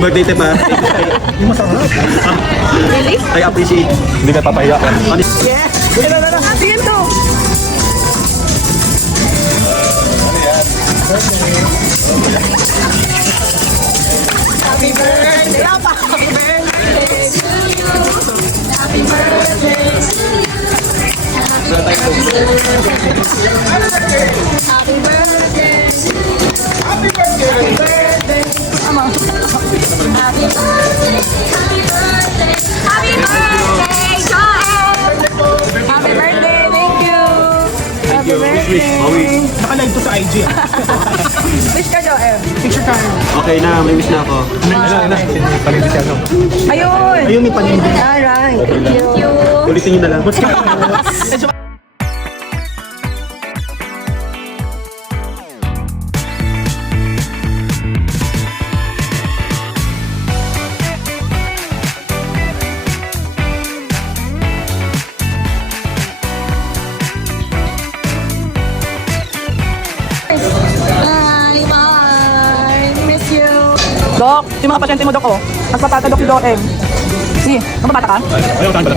birthday, Tep, ha? Yung masarap. Really? I appreciate. Hindi ka papahiya. Yes! Sige to! Happy birthday! Happy birthday to you! Happy birthday to you! Happy birthday to you! Happy birthday to you! Happy birthday! Come on! Happy birthday! Happy birthday! Happy birthday, Joel! Happy birthday! Thank you! Happy birthday! Naka-live to sa IG. Wish ka, Joel. Picture tayo. Okay na, may wish na ako. Palindisyano. Ayun! Ayun, may panindig. Alright. Thank you. Ulitin nyo na lang. Bye! Bye! Miss you! Dok, yung mga pasyente mo, Dok, oh. Mas papatadok si Doc M. Sige, magpapata ka? Ayaw, saan pala?